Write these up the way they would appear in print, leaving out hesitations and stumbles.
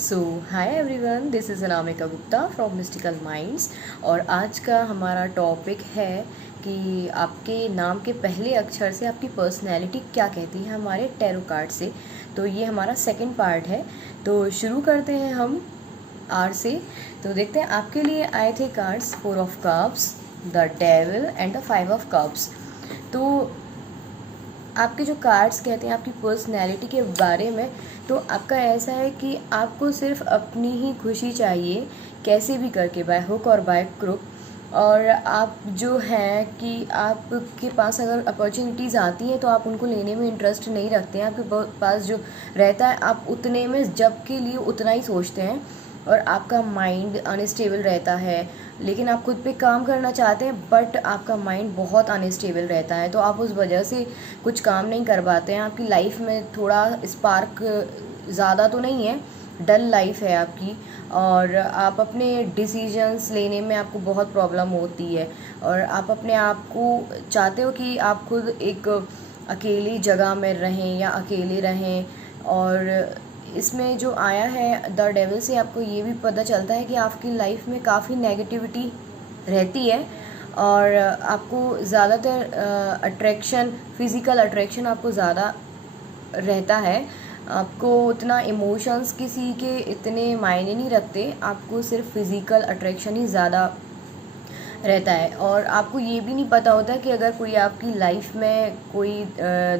So hi everyone, this is Anamika Gupta from mystical minds. और आज का हमारा टॉपिक है कि आपके नाम के पहले अक्षर से आपकी पर्सनैलिटी क्या कहती है हमारे टैरो कार्ड से। तो ये हमारा सेकंड पार्ट है। तो शुरू करते हैं हम आर से। तो देखते हैं आपके लिए आए थे cards 4 of cups, the devil and the 5 of cups. तो आपके जो कार्ड्स कहते हैं आपकी पर्सनैलिटी के बारे में, तो आपका ऐसा है कि आपको सिर्फ अपनी ही खुशी चाहिए, कैसे भी करके, बाय हुक और बाय क्रुक। और आप जो हैं कि आपके पास अगर अपॉर्चुनिटीज़ आती हैं तो आप उनको लेने में इंटरेस्ट नहीं रखते हैं। आपके पास जो रहता है आप उतने में जब के लिए उतना ही सोचते हैं, और आपका माइंड अनस्टेबल रहता है। लेकिन आप खुद पे काम करना चाहते हैं बट आपका माइंड बहुत अनस्टेबल रहता है, तो आप उस वजह से कुछ काम नहीं कर पाते हैं। आपकी लाइफ में थोड़ा स्पार्क ज़्यादा तो नहीं है, डल लाइफ है आपकी, और आप अपने डिसीजंस लेने में आपको बहुत प्रॉब्लम होती है। और आप अपने आप को चाहते हो कि आप खुद एक अकेली जगह में रहें या अकेले रहें। और इसमें जो आया है द डेविल से, आपको ये भी पता चलता है कि आपकी लाइफ में काफ़ी नेगेटिविटी रहती है, और आपको ज़्यादातर अट्रैक्शन, फिज़िकल अट्रैक्शन आपको ज़्यादा रहता है। आपको उतना इमोशंस किसी के इतने मायने नहीं रखते, आपको सिर्फ फिज़िकल अट्रैक्शन ही ज़्यादा रहता है। और आपको ये भी नहीं पता होता कि अगर कोई आपकी लाइफ में कोई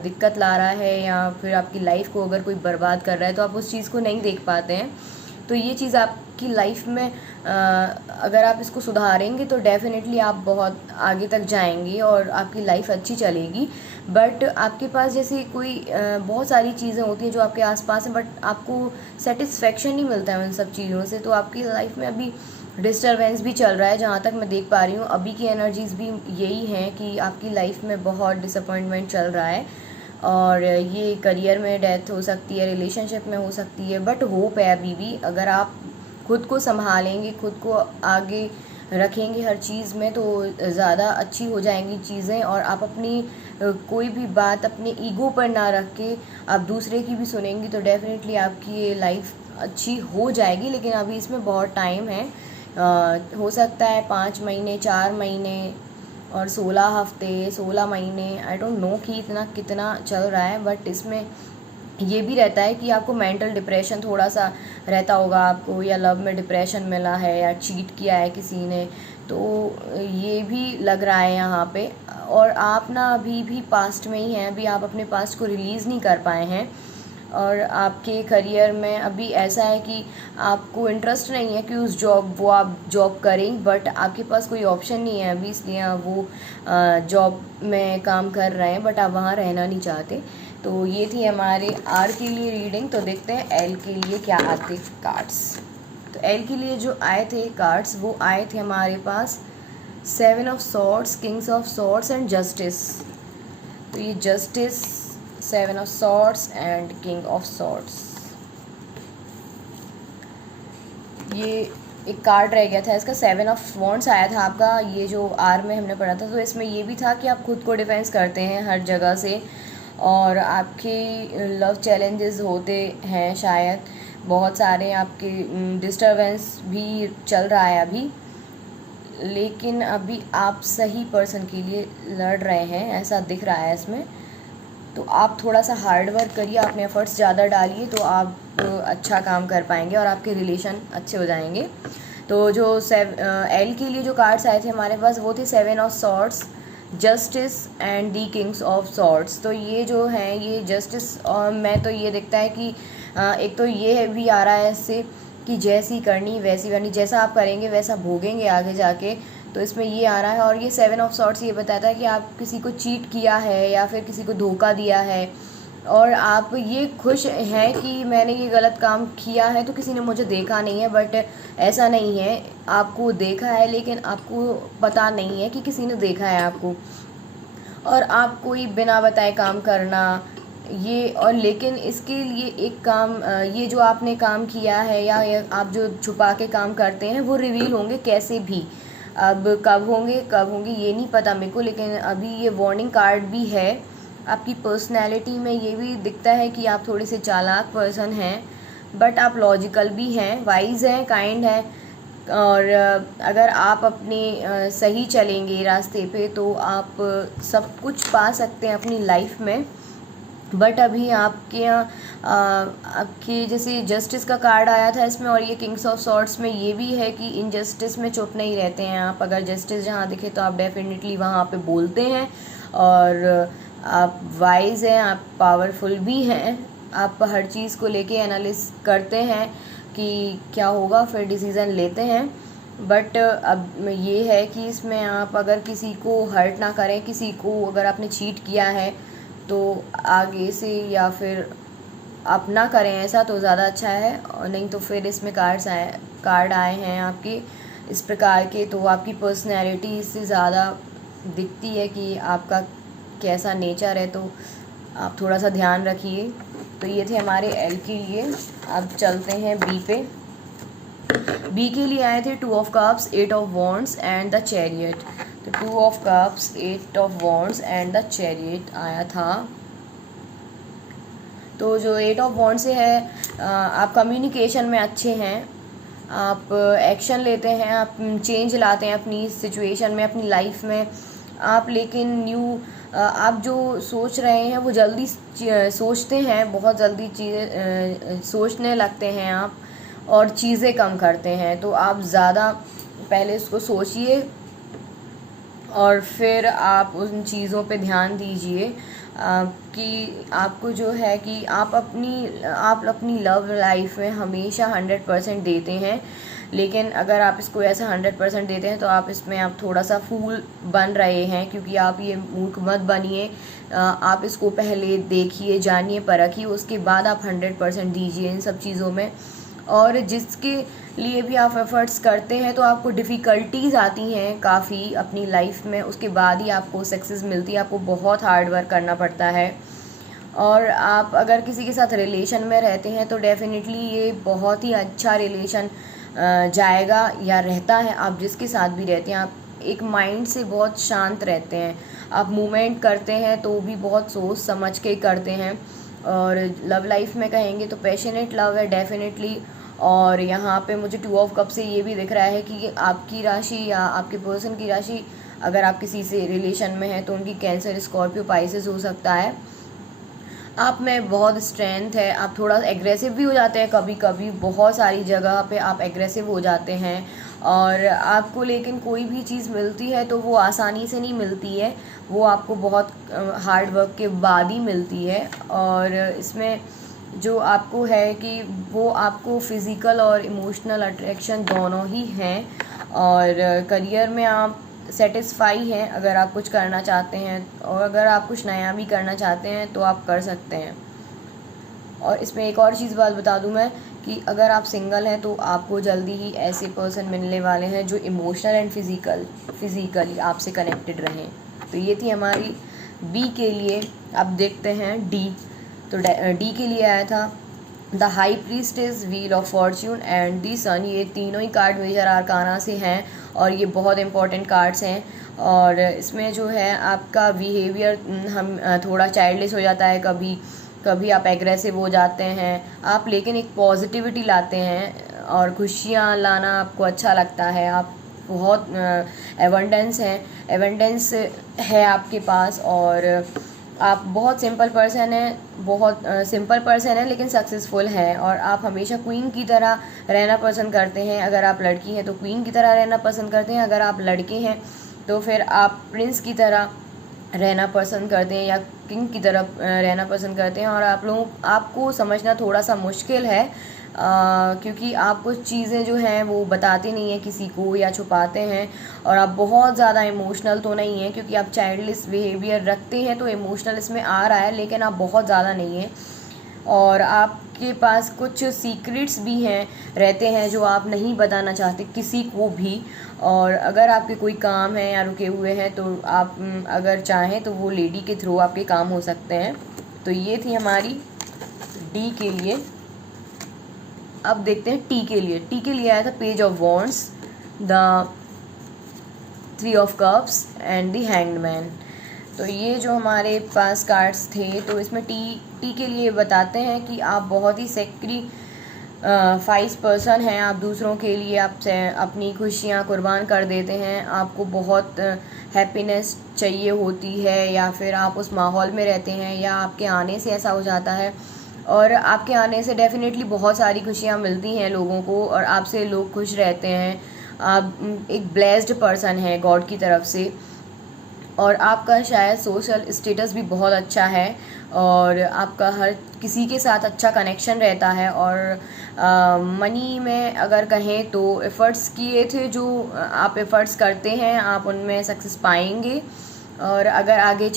दिक्कत ला रहा है या फिर आपकी लाइफ को अगर कोई बर्बाद कर रहा है, तो आप उस चीज़ को नहीं देख पाते हैं। तो ये चीज़ आपकी लाइफ में अगर आप इसको सुधारेंगे तो डेफिनेटली आप बहुत आगे तक जाएंगे और आपकी लाइफ अच्छी चलेगी। बट आपके पास जैसे कोई बहुत सारी चीज़ें होती हैं जो आपके आसपास हैं, बट आपको सेटिस्फेक्शन नहीं मिलता है उन सब चीज़ों से। तो आपकी लाइफ में अभी डिस्टर्बेंस भी चल रहा है, जहाँ तक मैं देख पा रही हूँ। अभी की एनर्जीज़ भी यही हैं कि आपकी लाइफ में बहुत डिसअपॉइंटमेंट चल रहा है, और ये करियर में डेथ हो सकती है, रिलेशनशिप में हो सकती है, बट होप है अभी भी। अगर आप खुद को संभालेंगे, खुद को आगे रखेंगे हर चीज़ में, तो ज़्यादा अच्छी हो जाएंगी चीज़ें। और आप अपनी कोई भी बात अपने ईगो पर ना रख के आप दूसरे की भी सुनेंगी, तो डेफिनेटली आपकी ये लाइफ अच्छी हो जाएगी। लेकिन अभी इसमें बहुत टाइम है, हो सकता है 5 महीने, 4 महीने और 16 हफ्ते, 16 महीने, आई डोंट नो कि इतना कितना चल रहा है। बट इसमें ये भी रहता है कि आपको मेंटल डिप्रेशन थोड़ा सा रहता होगा आपको, या लव में डिप्रेशन मिला है, या चीट किया है किसी ने, तो ये भी लग रहा है यहाँ पे। और आप ना अभी भी पास्ट में ही हैं, अभी आप अपने पास्ट को रिलीज़ नहीं कर पाए हैं। और आपके करियर में अभी ऐसा है कि आपको इंटरेस्ट नहीं है कि वो आप जॉब करें, बट आपके पास कोई ऑप्शन नहीं है अभी, इसलिए आप वो जॉब में काम कर रहे हैं, बट आप वहाँ रहना नहीं चाहते। तो ये थी हमारे आर के लिए रीडिंग। तो देखते हैं एल के लिए क्या आते कार्ड्स। तो एल के लिए जो आए थे कार्ड्स, वो आए थे हमारे पास 7 of swords, Kings of swords and justice. तो ये justice, 7 of swords and king of swords, ये एक कार्ड रह गया था इसका। 7 ऑफ वॉन्ड्स आया था आपका, ये जो आर में हमने पढ़ा था। तो इसमें ये भी था कि आप खुद को डिफेंस करते हैं हर जगह से, और आपके लव चैलेंजेस होते हैं शायद बहुत सारे, आपके डिस्टर्बेंस भी चल रहा है अभी। लेकिन अभी आप सही पर्सन के लिए लड़ रहे हैं, ऐसा दिख रहा है इसमें। तो आप थोड़ा सा हार्ड वर्क करिए, अपने एफर्ट्स ज़्यादा डालिए, तो आप अच्छा काम कर पाएंगे और आपके रिलेशन अच्छे हो जाएंगे। तो जो एल के लिए जो कार्ड्स आए थे हमारे पास, वो थे 7 of swords, justice and the Kings of swords. तो ये जो हैं, ये जस्टिस, और मैं तो ये दिखता है कि एक तो ये भी आ रहा है इससे कि जैसी करनी वैसी करनी, जैसा आप करेंगे वैसा भोगेंगे आगे जाके। तो इसमें ये आ रहा है। और ये 7 ऑफ सॉर्ड्स ये बताता है कि आप किसी को चीट किया है या फिर किसी को धोखा दिया है, और आप ये खुश हैं कि मैंने ये गलत काम किया है तो किसी ने मुझे देखा नहीं है। बट ऐसा नहीं है, आपको देखा है लेकिन आपको पता नहीं है कि किसी ने देखा है आपको। और आप कोई बिना बताए काम करना ये, और लेकिन इसके लिए एक काम, ये जो आपने काम किया है या आप जो छुपा के काम करते हैं वो रिवील होंगे कैसे भी। अब कब होंगे ये नहीं पता मेरे को, लेकिन अभी ये वार्निंग कार्ड भी है। आपकी पर्सनैलिटी में ये भी दिखता है कि आप थोड़े से चालाक पर्सन हैं, बट आप लॉजिकल भी हैं, वाइज हैं, काइंड हैं, और अगर आप अपने सही चलेंगे रास्ते पे तो आप सब कुछ पा सकते हैं अपनी लाइफ में। बट अभी आपके यहाँ आपके जैसे जस्टिस का कार्ड आया था इसमें, और ये किंग्स ऑफ सॉर्ड्स में ये भी है कि इनजस्टिस में चुप नहीं रहते हैं आप। अगर जस्टिस जहाँ दिखे तो आप डेफिनेटली वहाँ पे बोलते हैं, और आप वाइज हैं, आप पावरफुल भी हैं, आप हर चीज़ को लेके एनालिस करते हैं कि क्या होगा, फिर डिसीज़न लेते हैं। बट अब ये है कि इसमें आप अगर किसी को हर्ट ना करें, किसी को अगर आपने चीट किया है तो आगे से या फिर आप ना करें ऐसा तो ज़्यादा अच्छा है। और नहीं तो फिर इसमें कार्ड आए हैं आपके इस प्रकार के, तो आपकी पर्सनैलिटी इससे ज़्यादा दिखती है कि आपका कैसा नेचर है, तो आप थोड़ा सा ध्यान रखिए। तो ये थे हमारे एल के लिए। अब चलते हैं बी पे। बी के लिए आए थे 2 of cups, 8 of wands and the chariot. तो 2 of cups, 8 of wands and the chariot आया था। तो जो 8 ऑफ वॉन्ड से है, आप कम्युनिकेशन में अच्छे हैं, आप एक्शन लेते हैं, आप चेंज लाते हैं अपनी सिचुएशन में, अपनी लाइफ में आप। लेकिन आप जो सोच रहे हैं वो जल्दी सोचते हैं, बहुत जल्दी चीज़ें सोचने लगते हैं आप, और चीज़ें कम करते हैं। तो आप ज़्यादा पहले उसको सोचिए और फिर आप उन चीज़ों पे ध्यान दीजिए कि आपको जो है कि आप अपनी लव लाइफ में हमेशा 100% देते हैं। लेकिन अगर आप इसको ऐसा 100% देते हैं तो आप इसमें आप थोड़ा सा फूल बन रहे हैं, क्योंकि आप ये मूर्ख मत बनिए। आप इसको पहले देखिए, जानिए, परखिए, उसके बाद आप 100% दीजिए इन सब चीज़ों में। और जिसके लिए भी आप एफ़र्ट्स करते हैं तो आपको डिफ़िकल्टीज़ आती हैं काफ़ी अपनी लाइफ में, उसके बाद ही आपको सक्सेस मिलती है। आपको बहुत हार्ड वर्क करना पड़ता है। और आप अगर किसी के साथ रिलेशन में रहते हैं तो डेफ़िनेटली ये बहुत ही अच्छा रिलेशन जाएगा या रहता है। आप जिसके साथ भी रहते हैं, आप एक माइंड से बहुत शांत रहते हैं, आप मूवमेंट करते हैं तो भी बहुत सोच समझ के करते हैं। और लव लाइफ में कहेंगे तो पैशनेट लव है डेफिनेटली। और यहाँ पे मुझे 2 ऑफ कप से ये भी दिख रहा है कि आपकी राशि या आपके पर्सन की राशि, अगर आप किसी से रिलेशन में हैं तो उनकी कैंसर, स्कॉर्पियो, पाइसेस हो सकता है। आप में बहुत स्ट्रेंथ है, आप थोड़ा एग्रेसिव भी हो जाते हैं कभी कभी, बहुत सारी जगह पे आप एग्रेसिव हो जाते हैं। और आपको लेकिन कोई भी चीज़ मिलती है तो वो आसानी से नहीं मिलती है, वो आपको बहुत हार्ड वर्क के बाद ही मिलती है। और इसमें जो आपको है कि वो आपको फ़िज़िकल और इमोशनल अट्रैक्शन दोनों ही हैं। और करियर में आप सेटिस्फाई हैं अगर आप कुछ करना चाहते हैं, और अगर आप कुछ नया भी करना चाहते हैं तो आप कर सकते हैं। और इसमें एक और चीज़ बात बता दूं मैं कि अगर आप सिंगल हैं तो आपको जल्दी ही ऐसे पर्सन मिलने वाले हैं जो इमोशनल एंड फिज़िकली आपसे कनेक्टेड रहें। तो ये थी हमारी बी के लिए। अब देखते हैं डी। तो डी के लिए आया था the high priestess, wheel of fortune and the sun. ये तीनों ही कार्ड मेजर आर्काना से हैं और ये बहुत इंपॉर्टेंट कार्ड्स हैं। और इसमें जो है आपका बिहेवियर हम थोड़ा चाइल्डिश हो जाता है, कभी कभी आप एग्रेसिव हो जाते हैं आप, लेकिन एक पॉजिटिविटी लाते हैं और खुशियाँ लाना आपको अच्छा लगता है। आप बहुत एबंडेंस है आपके पास, और आप बहुत सिंपल पर्सन हैं, बहुत सिंपल पर्सन है लेकिन सक्सेसफुल हैं। और आप हमेशा क्वीन की तरह रहना पसंद करते हैं। अगर आप लड़की हैं तो क्वीन की तरह रहना पसंद करते हैं, अगर आप लड़के हैं तो फिर आप प्रिंस की तरह रहना पसंद करते हैं या किंग की तरफ रहना पसंद करते हैं। और आपको समझना थोड़ा सा मुश्किल है क्योंकि आप कुछ चीज़ें जो हैं वो बताते नहीं हैं किसी को या छुपाते हैं। और आप बहुत ज़्यादा इमोशनल तो नहीं हैं, क्योंकि आप चाइल्डिश बिहेवियर रखते हैं तो इमोशनल इसमें आ रहा है, लेकिन आप बहुत ज़्यादा नहीं हैं। और आपके पास कुछ सीक्रेट्स भी हैं, रहते हैं जो आप नहीं बताना चाहते किसी को भी। और अगर आपके कोई काम है या रुके हुए हैं तो आप अगर चाहें तो वो लेडी के थ्रू आपके काम हो सकते हैं। तो ये थी हमारी डी के लिए। अब देखते हैं टी के लिए। टी के लिए आया था page of wands, the 3 of cups and the hanged man. तो ये जो हमारे पास कार्ड्स थे, तो इसमें टी के लिए बताते हैं कि आप बहुत ही फाइव पर्सन हैं, आप दूसरों के लिए आपसे अपनी खुशियाँ कुर्बान कर देते हैं, आपको बहुत हैप्पीनेस चाहिए होती है, या फिर आप उस माहौल में रहते हैं, या आपके आने से ऐसा हो जाता है। और आपके आने से डेफ़िनेटली बहुत सारी खुशियाँ मिलती हैं लोगों को, और आपसे लोग खुश रहते हैं। आप एक ब्लेस्ड पर्सन है गॉड की तरफ से, और आपका शायद सोशल स्टेटस भी बहुत अच्छा है, और आपका हर किसी के साथ अच्छा कनेक्शन रहता है। और मनी में अगर कहें तो एफ़र्ट्स किए थे जो आप एफ़र्ट्स करते हैं, आप उनमें सक्सेस पाएंगे। और अगर आगे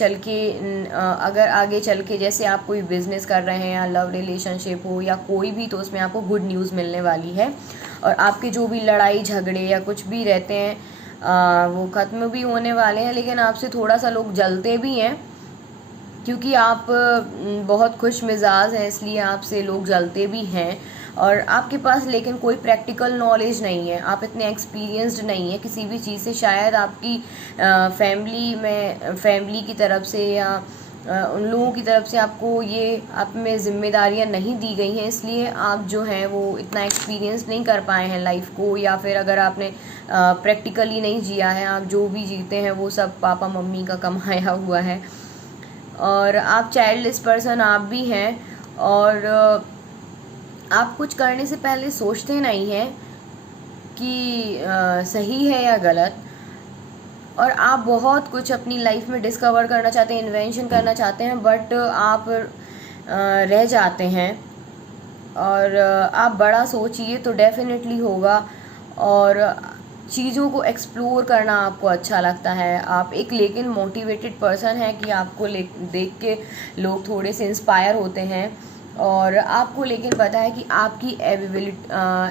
चल के जैसे आप कोई बिज़नेस कर रहे हैं, या लव रिलेशनशिप हो या कोई भी, तो उसमें आपको गुड न्यूज़ मिलने वाली है। और आपके जो भी लड़ाई झगड़े या कुछ भी रहते हैं वो ख़त्म भी होने वाले हैं, लेकिन आपसे थोड़ा सा लोग जलते भी हैं, क्योंकि आप बहुत खुश मिजाज हैं, इसलिए आपसे लोग जलते भी हैं। और आपके पास लेकिन कोई प्रैक्टिकल नॉलेज नहीं है, आप इतने एक्सपीरियंस्ड नहीं है किसी भी चीज़ से। शायद आपकी फैमिली की तरफ से, या उन लोगों की तरफ से आपको ये आप में ज़िम्मेदारियाँ नहीं दी गई हैं, इसलिए आप जो हैं वो इतना एक्सपीरियंस नहीं कर पाए हैं लाइफ को। या फिर अगर आपने प्रैक्टिकली नहीं जिया है, आप जो भी जीते हैं वो सब पापा मम्मी का कमाया हुआ है। और आप चाइल्डलेस पर्सन आप भी हैं, और आप कुछ करने से पहले सोचते नहीं हैं कि सही है या गलत। और आप बहुत कुछ अपनी लाइफ में डिस्कवर करना चाहते हैं, इन्वेंशन करना चाहते हैं, बट आप रह जाते हैं। और आप बड़ा सोचिए तो डेफिनेटली होगा। और चीज़ों को एक्सप्लोर करना आपको अच्छा लगता है, आप एक लेकिन मोटिवेटेड पर्सन है कि आपको देख के लोग थोड़े से इंस्पायर होते हैं। और आपको लेकिन पता है कि आपकी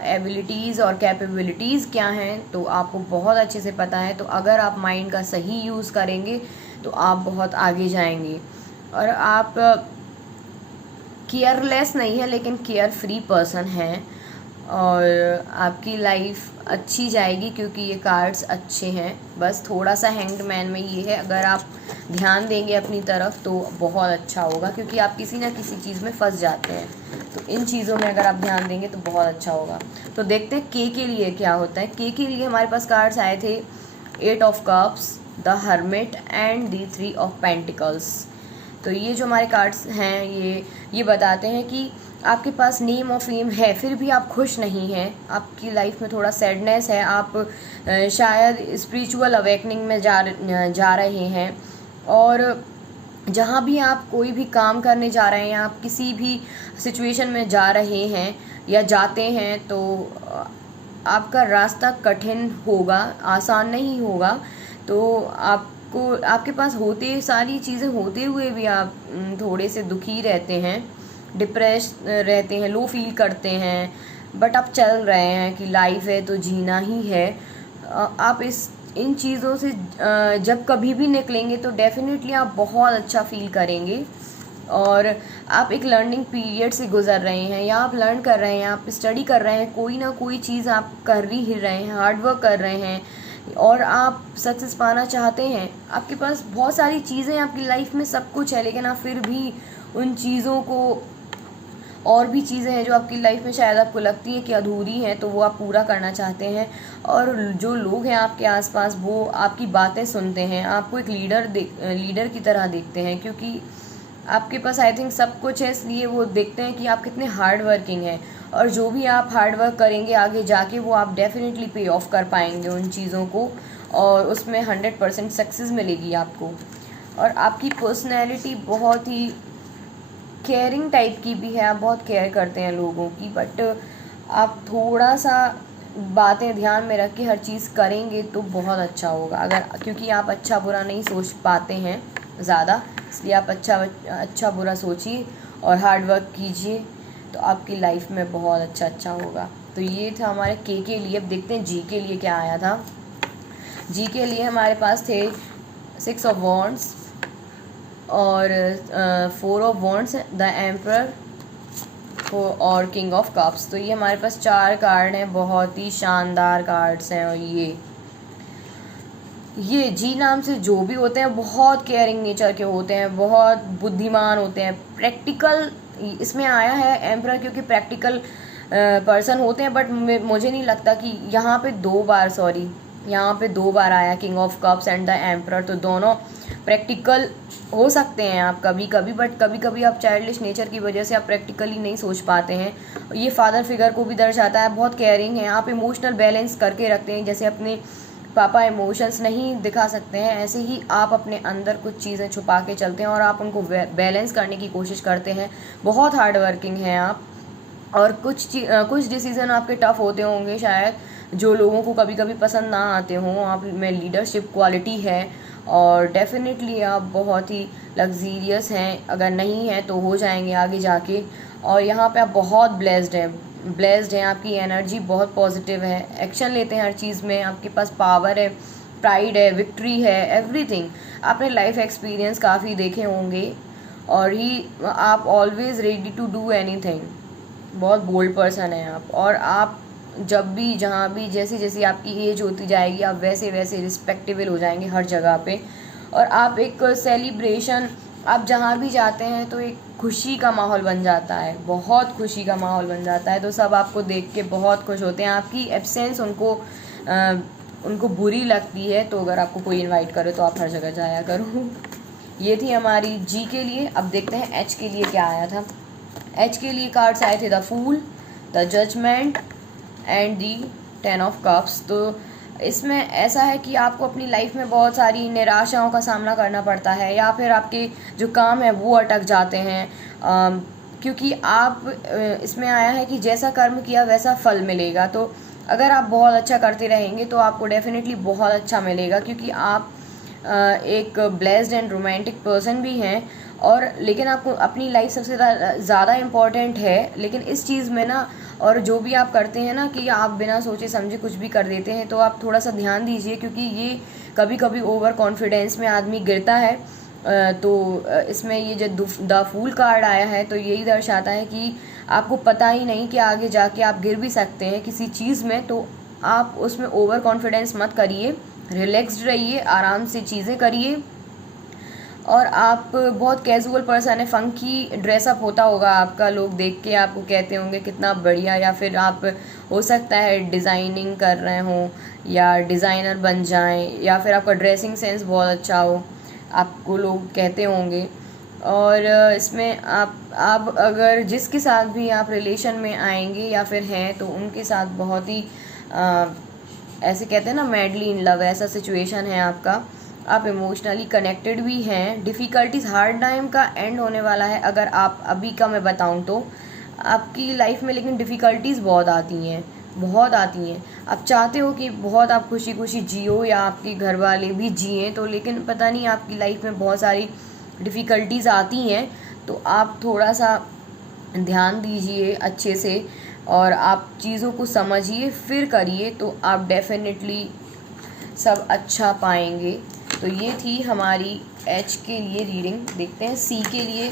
एबिलिटीज़ और कैपेबिलिटीज़ क्या हैं, तो आपको बहुत अच्छे से पता है। तो अगर आप माइंड का सही यूज़ करेंगे तो आप बहुत आगे जाएंगे। और आप केयरलेस नहीं है, लेकिन केयर फ्री पर्सन हैं, और आपकी लाइफ अच्छी जाएगी क्योंकि ये कार्ड्स अच्छे हैं। बस थोड़ा सा हैंग्ड मैन में ये है, अगर आप ध्यान देंगे अपनी तरफ तो बहुत अच्छा होगा, क्योंकि आप किसी ना किसी चीज़ में फंस जाते हैं। तो इन चीज़ों में अगर आप ध्यान देंगे तो बहुत अच्छा होगा। तो देखते हैं के लिए क्या होता है। के लिए हमारे पास कार्ड्स आए थे 8 of cups, the hermit and the 3 of pentacles. तो ये जो हमारे कार्ड्स हैं ये बताते हैं कि आपके पास नेम ऑफ फेम है, फिर भी आप खुश नहीं हैं, आपकी लाइफ में थोड़ा सैडनेस है, आप शायद स्पिरिचुअल अवेकनिंग में जा रहे हैं। और जहाँ भी आप कोई भी काम करने जा रहे हैं, आप किसी भी सिचुएशन में जा रहे हैं या जाते हैं, तो आपका रास्ता कठिन होगा, आसान नहीं होगा। तो आपके पास सारी चीज़ें होते हुए भी आप थोड़े से दुखी रहते हैं, डिप्रेस रहते हैं, लो फील करते हैं, बट आप चल रहे हैं कि लाइफ है तो जीना ही है। आप इन चीज़ों से जब कभी भी निकलेंगे तो डेफिनेटली आप बहुत अच्छा फील करेंगे। और आप एक लर्निंग पीरियड से गुजर रहे हैं, या आप लर्न कर रहे हैं, आप स्टडी कर रहे हैं, कोई ना कोई चीज़ आप कर ही रहे हैं, हार्ड वर्क कर रहे हैं, और आप सक्सेस पाना चाहते हैं। आपके पास बहुत सारी चीज़ें, आपकी लाइफ में सब कुछ है, लेकिन आप फिर भी उन चीज़ों को, और भी चीज़ें हैं जो आपकी लाइफ में शायद आपको लगती है कि अधूरी हैं, तो वो आप पूरा करना चाहते हैं। और जो लोग हैं आपके आसपास वो आपकी बातें सुनते हैं, आपको एक लीडर की तरह देखते हैं, क्योंकि आपके पास आई थिंक सब कुछ है, इसलिए वो देखते हैं कि आप कितने हार्ड वर्किंग हैं। और जो भी आप हार्ड वर्क करेंगे आगे जाके, वो आप डेफिनेटली पे ऑफ कर पाएंगे उन चीज़ों को, और उसमें 100% सक्सेस मिलेगी आपको। और आपकी पर्सनैलिटी बहुत ही केयरिंग टाइप की भी है, आप बहुत केयर करते हैं लोगों की, बट आप थोड़ा सा बातें ध्यान में रख के हर चीज़ करेंगे तो बहुत अच्छा होगा। क्योंकि आप अच्छा बुरा नहीं सोच पाते हैं ज़्यादा, इसलिए आप अच्छा बुरा सोचिए और हार्ड वर्क कीजिए, तो आपकी लाइफ में बहुत अच्छा होगा। तो ये था हमारे के लिए। अब देखते हैं जी के लिए क्या आया था। जी के लिए हमारे पास थे 6 ऑफ वॉन्ड्स और 4 ऑफ वॉन्ड्स, द एम्परर और किंग ऑफ कप्स। तो ये हमारे पास 4 कार्ड हैं, बहुत ही शानदार कार्ड्स हैं। और ये जी नाम से जो भी होते हैं बहुत केयरिंग नेचर के होते हैं, बहुत बुद्धिमान होते हैं, प्रैक्टिकल। इसमें आया है एम्परर क्योंकि प्रैक्टिकल पर्सन होते हैं, बट मुझे नहीं लगता कि यहाँ पे 2 बार आया king of cups and the emperor, तो दोनों प्रैक्टिकल हो सकते हैं आप कभी कभी, बट कभी कभी आप चाइल्डिश नेचर की वजह से आप प्रैक्टिकली नहीं सोच पाते हैं। ये फादर फिगर को भी दर्शाता है, बहुत केयरिंग है, आप इमोशनल बैलेंस करके रखते हैं। जैसे अपने पापा इमोशंस नहीं दिखा सकते हैं, ऐसे ही आप अपने अंदर कुछ चीज़ें छुपा के चलते हैं और आप उनको बैलेंस करने की कोशिश करते हैं। बहुत हार्ड वर्किंग हैं आप, और कुछ डिसीज़न आपके टफ होते होंगे शायद, जो लोगों को कभी कभी पसंद ना आते हों। आप में लीडरशिप क्वालिटी है, और डेफिनेटली आप बहुत ही लग्जीरियस हैं, अगर नहीं है तो हो जाएंगे आगे जाके। और यहाँ पे आप बहुत ब्लेस्ड हैं, आपकी एनर्जी बहुत पॉजिटिव है, एक्शन लेते हैं हर चीज़ में, आपके पास पावर है, प्राइड है, विक्ट्री है, एवरीथिंग। आपने लाइफ एक्सपीरियंस काफ़ी देखे होंगे, और ही आप always ready to do anything. बहुत बोल्ड पर्सन है आप, और आप जब भी जहाँ भी जैसे जैसी आपकी एज होती जाएगी आप वैसे वैसे रिस्पेक्टेबल हो जाएंगे हर जगह पे। और आप एक सेलिब्रेशन, आप जहाँ भी जाते हैं तो एक खुशी का माहौल बन जाता है, बहुत खुशी का माहौल बन जाता है, तो सब आपको देख के बहुत खुश होते हैं। आपकी एब्सेंस उनको बुरी लगती है, तो अगर आपको कोई इनवाइट करे तो आप हर जगह जाया करो। ये थी हमारी जी के लिए। अब देखते हैं एच के लिए क्या आया था। एच के लिए कार्ड्स आए थे the fool, the judgement and the 10 of cups. तो इसमें ऐसा है कि आपको अपनी लाइफ में बहुत सारी निराशाओं का सामना करना पड़ता है, या फिर आपके जो काम है वो अटक जाते हैं, क्योंकि आप इसमें आया है कि जैसा कर्म किया वैसा फल मिलेगा। तो अगर आप बहुत अच्छा करते रहेंगे तो आपको डेफिनेटली बहुत अच्छा मिलेगा, क्योंकि आप एक ब्लेस्ड एंड रोमांटिक पर्सन भी हैं। और लेकिन आपको अपनी लाइफ सबसे ज़्यादा इम्पॉर्टेंट है, लेकिन इस चीज़ में ना, और जो भी आप करते हैं ना कि आप बिना सोचे समझे कुछ भी कर देते हैं, तो आप थोड़ा सा ध्यान दीजिए, क्योंकि ये कभी कभी ओवर कॉन्फिडेंस में आदमी गिरता है। तो इसमें ये जो द फूल कार्ड आया है तो यही दर्शाता है कि आपको पता ही नहीं कि आगे जाके आप गिर भी सकते हैं किसी चीज़ में, तो आप उसमें ओवर कॉन्फिडेंस मत करिए, रिलैक्स्ड रहिए, आराम से चीज़ें करिए। और आप बहुत कैजुअल पर्सन है, फंकी ड्रेसअप होता होगा आपका, लोग देख के आपको कहते होंगे कितना बढ़िया, या फिर आप हो सकता है डिज़ाइनिंग कर रहे हों या डिज़ाइनर बन जाएं, या फिर आपका ड्रेसिंग सेंस बहुत अच्छा हो, आपको लोग कहते होंगे। और इसमें आप अगर जिसके साथ भी आप रिलेशन में आएंगे या फिर हैं, तो उनके साथ बहुत ही ऐसे कहते हैं ना मैडली इन लव, ऐसा सिचुएशन है आपका। आप इमोशनली कनेक्टेड भी हैं। डिफ़िकल्टीज़, हार्ड टाइम का एंड होने वाला है अगर आप अभी का मैं बताऊं तो आपकी लाइफ में, लेकिन डिफ़िकल्टीज़ बहुत आती हैं, बहुत आती हैं। आप चाहते हो कि बहुत आप खुशी खुशी जियो या आपके घर वाले भी जिएं, तो लेकिन पता नहीं आपकी लाइफ में बहुत सारी डिफ़िकल्टीज़ आती हैं, तो आप थोड़ा सा ध्यान दीजिए अच्छे से, और आप चीज़ों को समझिए फिर करिए, तो आप डेफिनेटली सब अच्छा पाएंगे। तो ये थी हमारी एच के लिए रीडिंग। देखते हैं सी के लिए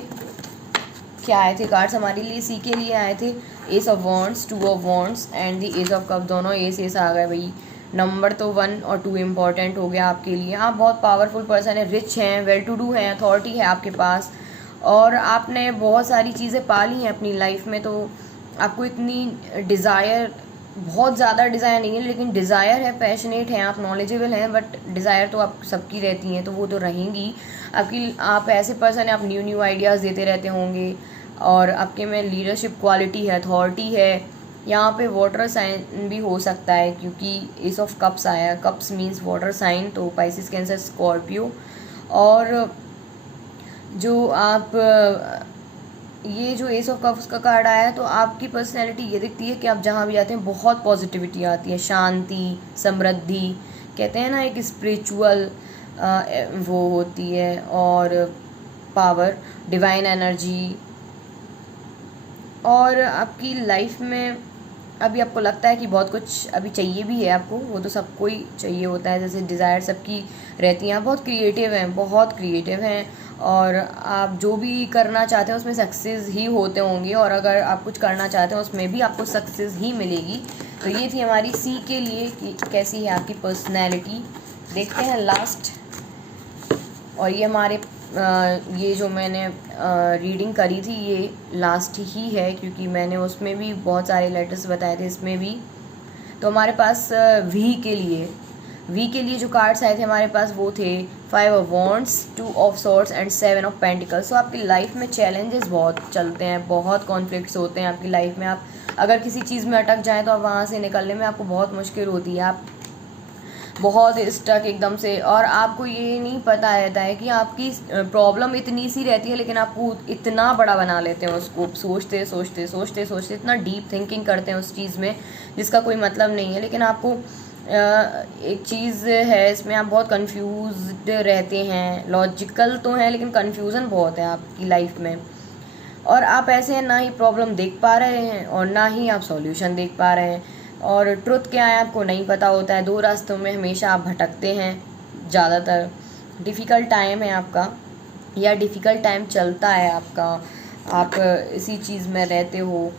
क्या आए थे कार्ड्स हमारे लिए। सी के लिए आए थे S of wands, 2 of wands and the S of cup. दोनों एस आ गए भाई। नंबर तो 1 और 2 इम्पॉर्टेंट हो गया आपके लिए। आप बहुत पावरफुल पर्सन है, रिच हैं, वेल टू डू हैं, अथॉरिटी है आपके पास, और आपने बहुत सारी चीज़ें पाली हैं अपनी लाइफ में, तो आपको इतनी डिज़ायर, बहुत ज़्यादा डिज़ायर नहीं है, लेकिन डिज़ायर है, पैशनेट हैं आप, नॉलेजेबल हैं, बट डिज़ायर तो आप सबकी रहती हैं, तो वो तो रहेंगी आपकी। आप ऐसे पर्सन हैं, आप न्यू आइडियाज़ देते रहते होंगे, और आपके में लीडरशिप क्वालिटी है, अथॉरिटी है। यहाँ पे वाटर साइन भी हो सकता है, क्योंकि एस ऑफ कप्स आया, कप्स मीन्स वाटर साइन, तो पाइसिस, कैंसर, स्कॉर्पियो। और जो आप ये जो एस ऑफ कप्स का कार्ड आया है, तो आपकी पर्सनैलिटी ये दिखती है कि आप जहाँ भी जाते हैं बहुत पॉजिटिविटी आती है, शांति, समृद्धि, कहते हैं ना एक स्पिरिचुअल वो होती है, और पावर, डिवाइन एनर्जी। और आपकी लाइफ में अभी आपको लगता है कि बहुत कुछ अभी चाहिए भी है आपको, वो तो सबको ही चाहिए होता है, जैसे डिज़ायर सबकी रहती हैं। आप बहुत क्रिएटिव हैं, बहुत क्रिएटिव हैं, और आप जो भी करना चाहते हैं उसमें सक्सेस ही होते होंगे, और अगर आप कुछ करना चाहते हैं उसमें भी आपको सक्सेस ही मिलेगी। तो ये थी हमारी सी के लिए कि कैसी है आपकी पर्सनैलिटी। देखते हैं लास्ट, और ये हमारे ये जो मैंने रीडिंग करी थी ये लास्ट ही है, क्योंकि मैंने उसमें भी बहुत सारे लेटर्स बताए थे, इसमें भी। तो हमारे पास वी के लिए जो कार्ड्स आए थे हमारे पास वो थे 5 of wands, 2 of swords and 7 of pentacles. तो आपकी लाइफ में चैलेंजेस बहुत चलते हैं, बहुत कॉन्फ्लिक्ट्स होते हैं आपकी लाइफ में। आप अगर किसी चीज़ में अटक जाएँ तो आप वहाँ से निकलने में आपको बहुत मुश्किल होती है, आप बहुत स्टक एकदम से, और आपको ये नहीं पता रहता है कि आपकी प्रॉब्लम इतनी सी रहती है, लेकिन आपको इतना बड़ा बना लेते हैं उसको, सोचते सोचते सोचते सोचते इतना डीप थिंकिंग करते हैं उस चीज़ में जिसका कोई मतलब नहीं है। लेकिन आपको एक चीज़ है इसमें, आप बहुत कंफ्यूज्ड रहते हैं, लॉजिकल तो हैं लेकिन कंफ्यूजन बहुत है आपकी लाइफ में, और आप ऐसे हैं ना ही प्रॉब्लम देख पा रहे हैं और ना ही आप सॉल्यूशन देख पा रहे हैं, और ट्रुथ क्या है आपको नहीं पता होता है। 2 रास्तों में हमेशा आप भटकते हैं ज़्यादातर। डिफ़िकल्ट टाइम है आपका, या डिफ़िकल्ट टाइम चलता है आपका, आप इसी चीज़ में रहते हो।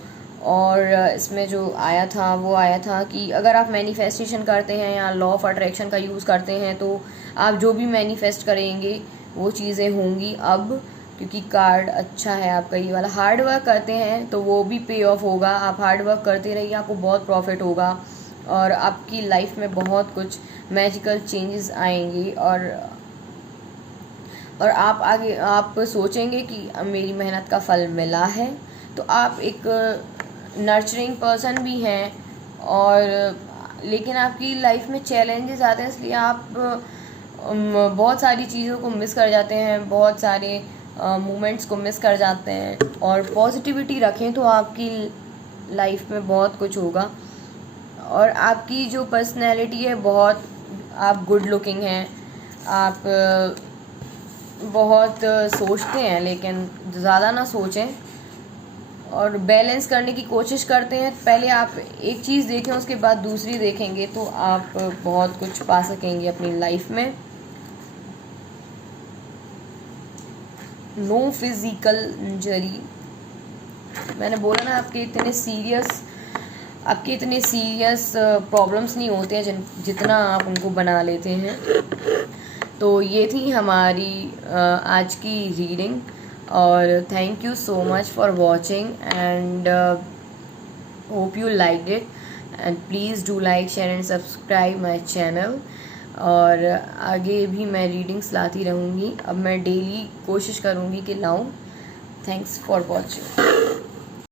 और इसमें जो आया था वो आया था कि अगर आप मैनिफेस्टेशन करते हैं या लॉ ऑफ अट्रैक्शन का यूज़ करते हैं तो आप जो भी मैनिफेस्ट करेंगे वो चीज़ें होंगी अब, क्योंकि कार्ड अच्छा है आपका ये वाला। हार्ड वर्क करते हैं तो वो भी पे ऑफ होगा, आप हार्ड वर्क करते रहिए, आपको बहुत प्रॉफिट होगा और आपकी लाइफ में बहुत कुछ मैजिकल चेंजेस आएंगी। और आप आगे आप सोचेंगे कि अब मेरी मेहनत का फल मिला है। तो आप एक नर्चरिंग पर्सन भी हैं, और लेकिन आपकी लाइफ में चैलेंजेस आते हैं, इसलिए आप बहुत सारी चीज़ों को मिस कर जाते हैं, बहुत सारे मोमेंट्स को मिस कर जाते हैं। और पॉजिटिविटी रखें तो आपकी लाइफ में बहुत कुछ होगा। और आपकी जो पर्सनैलिटी है, बहुत आप गुड लुकिंग हैं, आप बहुत सोचते हैं, लेकिन ज़्यादा ना सोचें और बैलेंस करने की कोशिश करते हैं। पहले आप एक चीज़ देखें, उसके बाद दूसरी देखेंगे तो आप बहुत कुछ पा सकेंगे अपनी लाइफ में। No physical injury. मैंने बोला ना, आपके इतने सीरियस प्रॉब्लम्स नहीं होते हैं जितना आप उनको बना लेते हैं। तो ये थी हमारी आज की रीडिंग, और thank you so much for watching and hope you like it, and please do like, share and subscribe my channel. और आगे भी मैं रीडिंग्स लाती रहूँगी, अब मैं डेली कोशिश करूँगी कि लाऊँ। Thanks for watching.